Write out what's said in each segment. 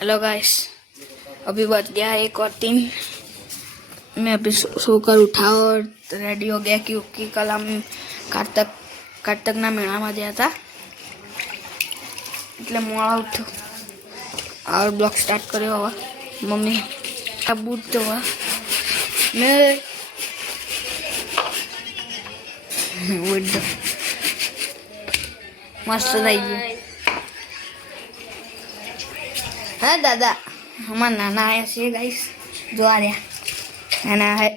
Hello guys, अभी बज गया 1:03। मैं अभी सोकर उठा और रेडी हो गया क्योंकि कल हम कार्तक ना मेला में गया था એટલે મોડા ઉઠ્યો और ब्लॉग स्टार्ट કર્યો હવે મમ્મી આ બૂટ ધોવા મેં બૂટ મસ્ત થઈ ગયું। हाँ दादा हमारा नाना आया से गाइस जो आ रहा नाना है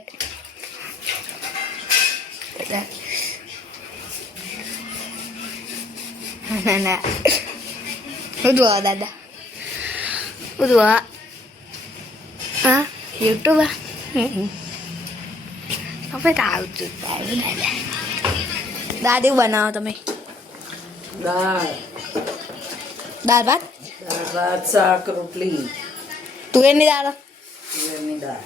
नाना उधवा दादा उधवा हाँ यूट्यूब હવે તો આવતું દાદા દાદી બનાવો તમે દાળ ભાત भात शाक रोटली તુવેરની દાળ तुवेરની દાળ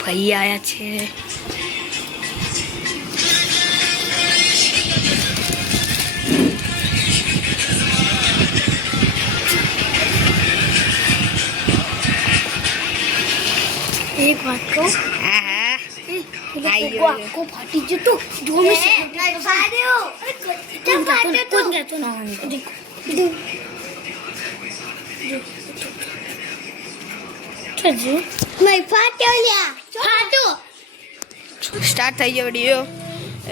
ભાઈ આયા છે एक बात को को फाटी जो तो जो में से फाड़े हो क्या फाटे तो कौन कहता ना देखो चलो मैं फाटे लिया फाटो स्टार्ट થઈ ગયો વિડિયો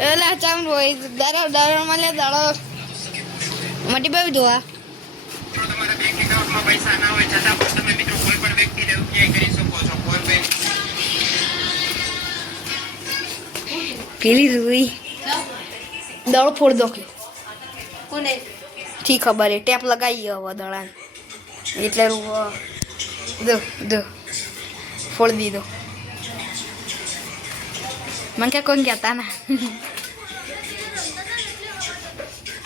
એલા ચામ રોય દરો મળે દડો મટી બાવી દોવા તમારા બેંક એકાઉન્ટમાં પૈસા ના હોય છતાં પણ તમે મિત્રો કોઈ પણ વ્યક્તિને ઉપયોગ કરી શકો છો કોઈ પણ પેલી રૂઈ દડો ફોડ દો કે કોને ઠીક ખબર હે ટેપ લગાઈ હવે દડાને એટલે દો દો ફોડ દીધો મને क्या कौन कहता ना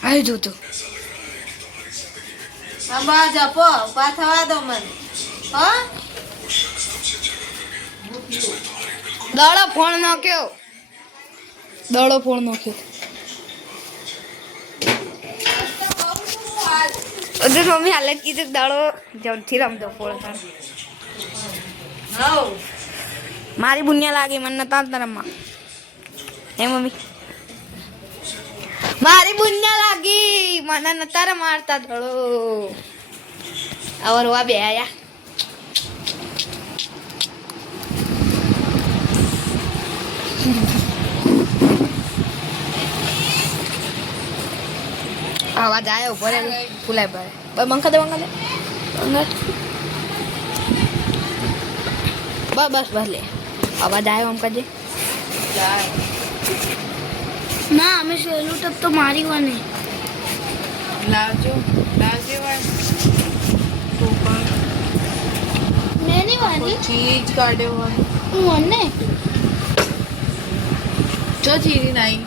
आई दो तो અંબા જપો ઉભા થવા દો મને હા દડો ફોન નાખ્યો દડો ફોન નાખ્યો અરે મમ્મી હાલત કીધું દડો જલ્દી રમતો ફોન હઉ મારી બુનિયા લાગી મને નતા તરમમાં હે મમ્મી મારી બુનિયા લાગી મને નતા મારતા દડો और वह भी आया आवाज आया ऊपर फुलाय पर पंखा दे बस बस ले आवाज आया हम कजे ना हमें सेलू तब तो मारी हुआ नहीं લાવજો વાય मैं नहीं मारी ચીજ કાઢ્યો હોય મને જો ચીરી નાઈ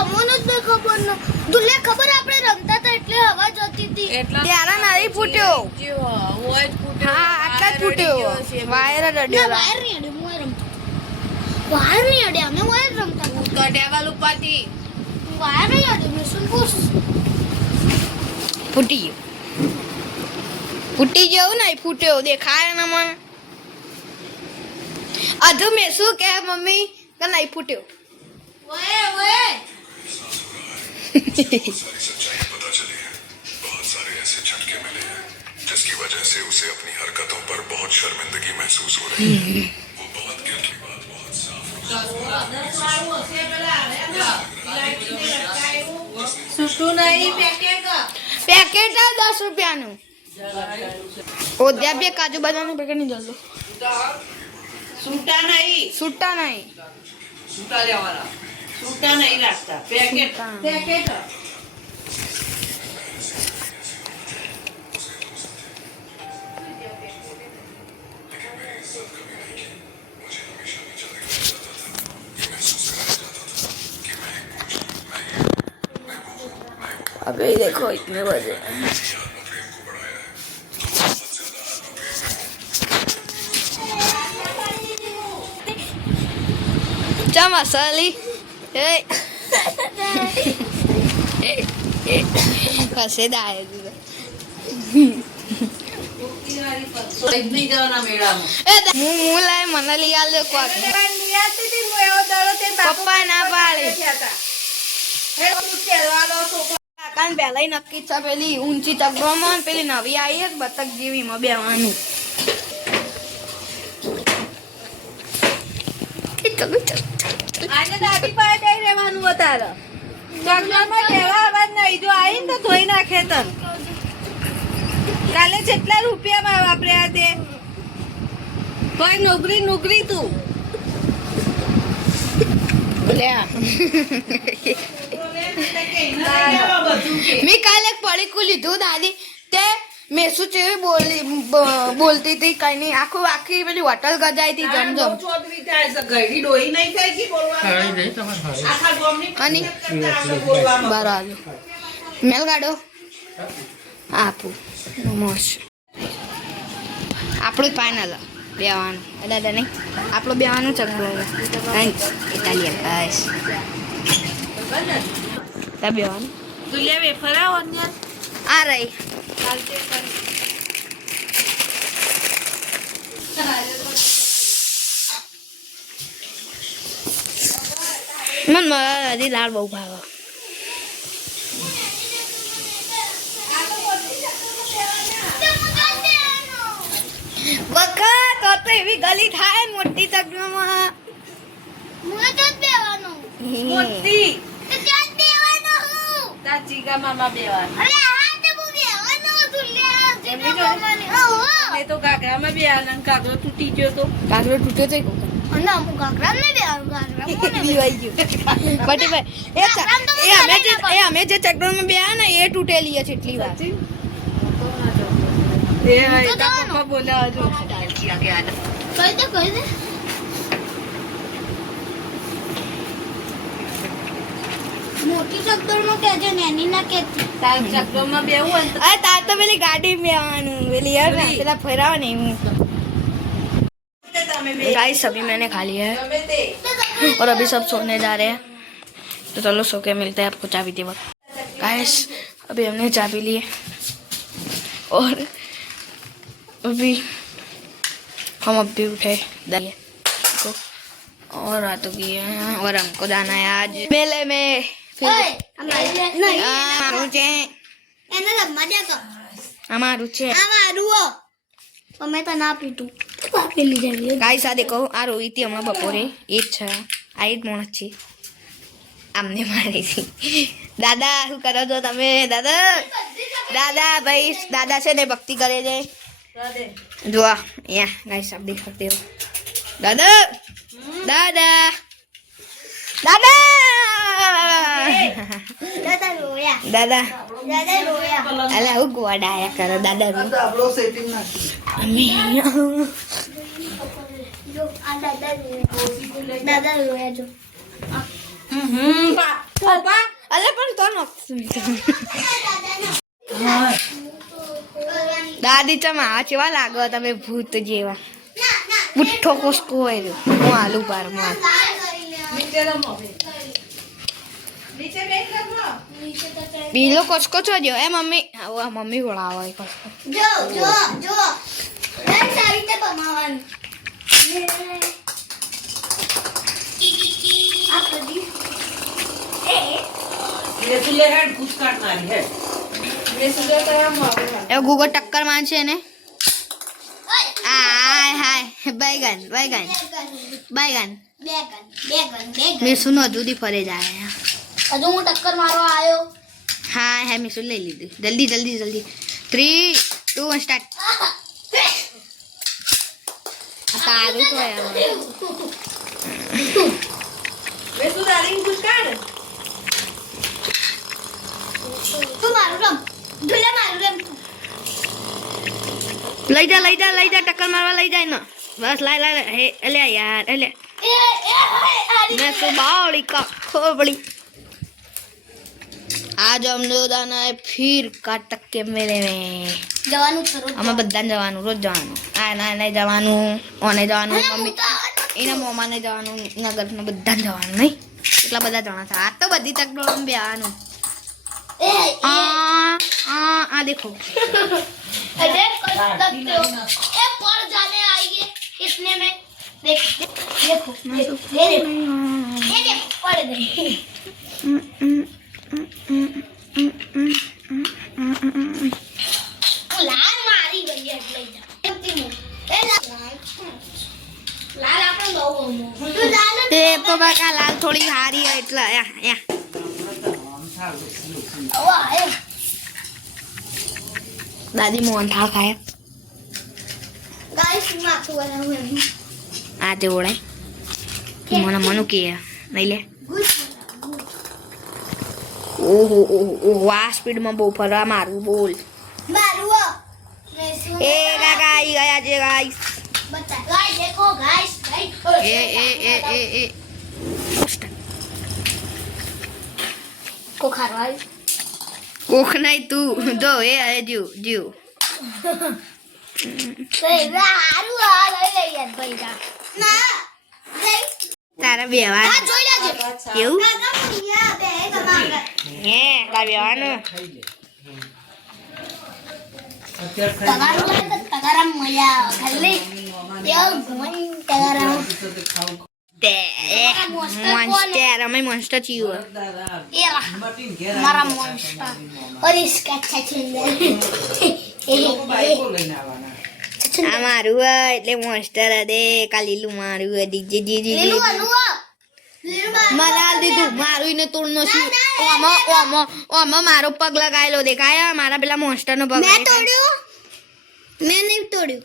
અમોને જ ખબર ન તુલે ખબર આપણે રમતા હતા એટલે હવા જતી હતી એટલા ત્યારે નારી ફૂટ્યો જે હોય જ ફૂટ્યો હા આટલા જ ફૂટ્યો વાયર જ અડ્યો વાયર નહીં અડ્યો હું રમતો વાયર નહીં અડ્યા અમે વાયર રમતા હતા કઢ્યા ઉપાતી વાયર નહીં અડ્યો મેં શું પૂછ ફૂટી ગયો નહીં ફૂટ્યો દેખાય ને મને અધુ મેં શું કહે મમ્મી કે નહીં ફૂટ્યો ઓએ ઓએ पता चली है बहुत सारे ऐसे झटके मिले हैं जिसकी वजह से उसे अपनी हरकतों पर बहुत शर्मिंदगी महसूस हो रही है। वो बहुत गिल्ट की बात बहुत साफ છૂટું નહીં પેકેટ પેકેટ 10 રૂપિયાનું ઓ દ્યા બે કાજુ બદામનું પેકેટ નહીં જલ્દો છૂટા નહીં છૂટા નહીં છૂટા લેવાના છૂટા નહીં લાગતા પેકેટ પેકેટ अभी देखो इतने बजे चा मसाली कसे दाय तुझं નહીં જવાના મેળામાં. હું લાય મને લઈ આલ દે કોક પપ્પા ના પાડે કાકાને પહેલા નક્કી છે પેલી ઊંચી ચગડોમાં ને પેલી નવી આવી છે બતક જેવી માં બેવાનું આજે દાદી પાસે કઈ રહેવાનું તારે ચગલામાં કહેવા અવાજ નહીં જો આવીને તો ધોઈ નાખે તન કાલે જેટલા રૂપિયામાં વાપર્યા તે કોઈ નોકરી તું મેં કાલે એક પડીકું લીધું દાદી તે મેં શું છે બોલતી હતી કઈ નહીં આખી પેલી હોટલ ગજાઈ હતી જમજમ ચોધરી થાય છે ઘડી ડોહી નહીં થાય કે બોલવા આખા ગામની અને બોલવામાં બરાબર મેલ ગાડો આપું નમોશ આપણું જ ફાઇનલ બેવાનું દાદા નહીં આપણું બેવાનું ચકડો ઇટાલિયન બસ ત્યાં બેવાનું તું લે વેફર આવો ને આ રહી મને મારી દાળ બહુ ભાવે વખત તો એવી ગલી થાય મોટી ચકડોમાં મોટી તાર ચીગા મામા બેવાનું એ તો કાકરામાં બેવાના ને કાકરો તૂટી ગયો તો કાકરો તૂટ્યો તો અમે જે ચકડોમાં બેયા ને એ તૂટેલી છે એટલી વાર એ તાર પપ્પા બોલ્યા હજુ મોટી ચકડોળમાં કહેજો નેની ના કહેતી તાર ચકડોમાં બેવું હોય ને અરે તાર તો પેલી ગાડી બેવાનું પેલી યાર ना પેલા ફેરાવા नहीं हूँ गाइस अभी मैंने खा लिया है ગમે તે और अभी सब सोने जा रहे हैं तो चलो सो के मिलते हैं आपको चाय पीते वक्त गाइस अभी हमने चाय पी ली है और अभी हम अब भी उठे दाइए को और रातों की है और हमको जाना है आज मेले में हमाરું છે અમારું છે અમે તો ના પીતું પાકેલી જાય ગાઈસ આ દેખો આ રોઈ હતી હમણાં બપોરે એ જ છે આ જ માણસ છે આમને મારી હતી દાદા શું કરો છો તમે દાદા દાદા ભાઈ દાદા છે ને ભક્તિ કરે છે જો અહીંયા ગાઈસ આપ દેખ सकते हो દાદા દાદા દાદા દાદા રોયા દાદા દાદા રોયા અલા હું ગોડાયા કરો દાદા રો આપણો સેટિંગ નાખી જો આ દાદા રોયા દાદા રોયા જો પપ્પા અલા પણ તો દાદી ચમા કેવા લાગો તમે ભૂત જેવા બુઠ્ઠો કોસકો હોય હું આલુ પારમાં નીચે રમો નીચે બેઠ રમો બીલો કોસકો છો જો એ મમ્મી આ મમ્મી વળાવો એ કોસકો જો જો જો આ સારી રીતે બનાવવાનું આ કદી ये तुले हेड कुछ काटना है એ સુધા તારા મારે એ ગૂગલ ટક્કર મારશે ને હાય હાય बैगन बैगन बैगन બેગન મીસુ નો જુદી ફરે જાય હજુ હું ટક્કર મારવા આવ્યો હા હે મીસુ લઈ લીધું જલ્દી જલ્દી જલ્દી 3 2 1 સ્ટાર્ટ તારું તો યાર એ સુધા રીંગ કુછ કાઢ તું મારું રમ ઢુલા મારું રમ લઈ જા ટક્કર મારવા લઈ જાય ને બસ લાય હે અલ્યા યાર અલ્યા मैं सुबावली का खोबड़ी आज हम लोग जाना है फिर काटक के मेले में જવાનું ખરો અમે બધા જવાનું રોજ જવાનું આ ના જવાનું ઓને જવાનું મમ્મી એના મોમાને જવાનું એના ઘરના બધા જવાનું નહીં એટલા બધા જણા છે આ તો બધી તક બે આવવાનું આ દેખો અરે કઈ कौन जाने आएंगे इसने में देख देखो ये देखो पड़ गई लाल मारी गई है ले जा लाल આપણે બહુ તું લાલ તે તો બકા લાલ થોડી હારી હોય એટલે યા ઓ આયો દાદી મોહનથાળ ખાય ગાઈસ માં તો બનાવું એમ આ તે ઓળે મને મનુ કે નહીં લે ઓહો ઓહો આ સ્પીડમાં બહુ ફરવા મારું બોલ મારું મેં શું એ કાકા આવી ગયા છે ગાઈસ બતા ગાઈસ દેખો ગાઈસ એ કો ખારવાઈ કોક નહીં તું જો એ જીવ જીવ તે હારું આ લઈ લઈ યાર પૈસા ના લઈ તારા બેવા આ જોઈ લેજે એવું કાકા મુનિયા બે તમારે હે તારા બેવાનું તગારામ મજા ખાલી યાર મન તગારામ તે મોન્સ્ટર અમે મોન્સ્ટર છીએ એરા મારા મોન્સ્ટર और इसका अच्छा चंदन આ મારું હોય એટલે મોન્સ્ટર હે કા લીલું મારું હોય ડીજે જીજી લીલુ અનુવા મને હાલ દીધું મારું ને તોડ નો શું ઓમાં મારો પગ લગાયેલો દેખાય મારા પેલા મોન્સ્ટર નો પગ मैं तोड़ू मैं नहीं तोड़ू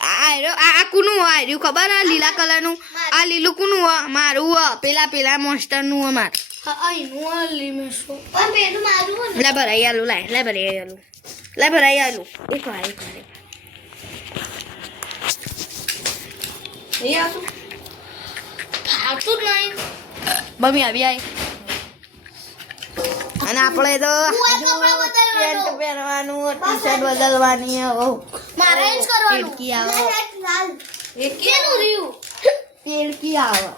આ કુનું હોય રહ્યું ખબર આ લીલા કલર નું આ લીલું કુનું હોય મારું હોય પેલા મોન્સ્ટર નું હોય મારું आई नो ली में सो और मेनू मारू લે ભરાઈ આલું લે ભરાઈ આલું એક વાર फालतू नहीं મમ્મી આવી આય અને આપણે તો कपड़ा बदलવાનો પેન્ટ પહેરવાનું ટી શર્ટ બદલવાની मारा इंच करवानो खिड़की आओ। लाल ये केनु रियू પેડકી આવે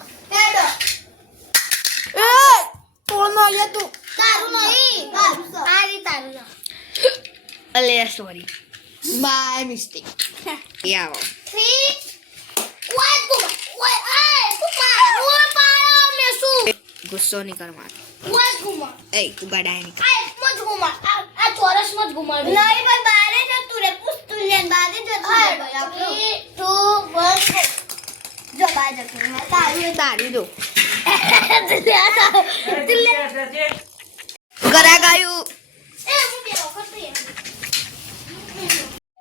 एडो એ તોડનો અહીંયા તું तारू नहीं आरी तारू ना અલે સોરી બાય મિસ્ટેક એ આવો 3 वाई कुमा वाई कुमा वो पाया में सु ગુસ્સો નહીં કર માર वाई कुमा એ તું ગાડાય નહીં आय मत घुमा आ चौरस मत घुमा नहीं पर बारे न तू रे पुस्तुल लेन बारे जो तू 2 1 जो बाय जो मैं तारू તારી દો दिल्ली ઘરા ગાયું ए मुझे रोक दे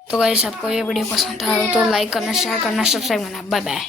तो गाइस आपको ये वीडियो पसंद आया हो तो लाइक करना शेयर करना सब्सक्राइब करना बाय बाय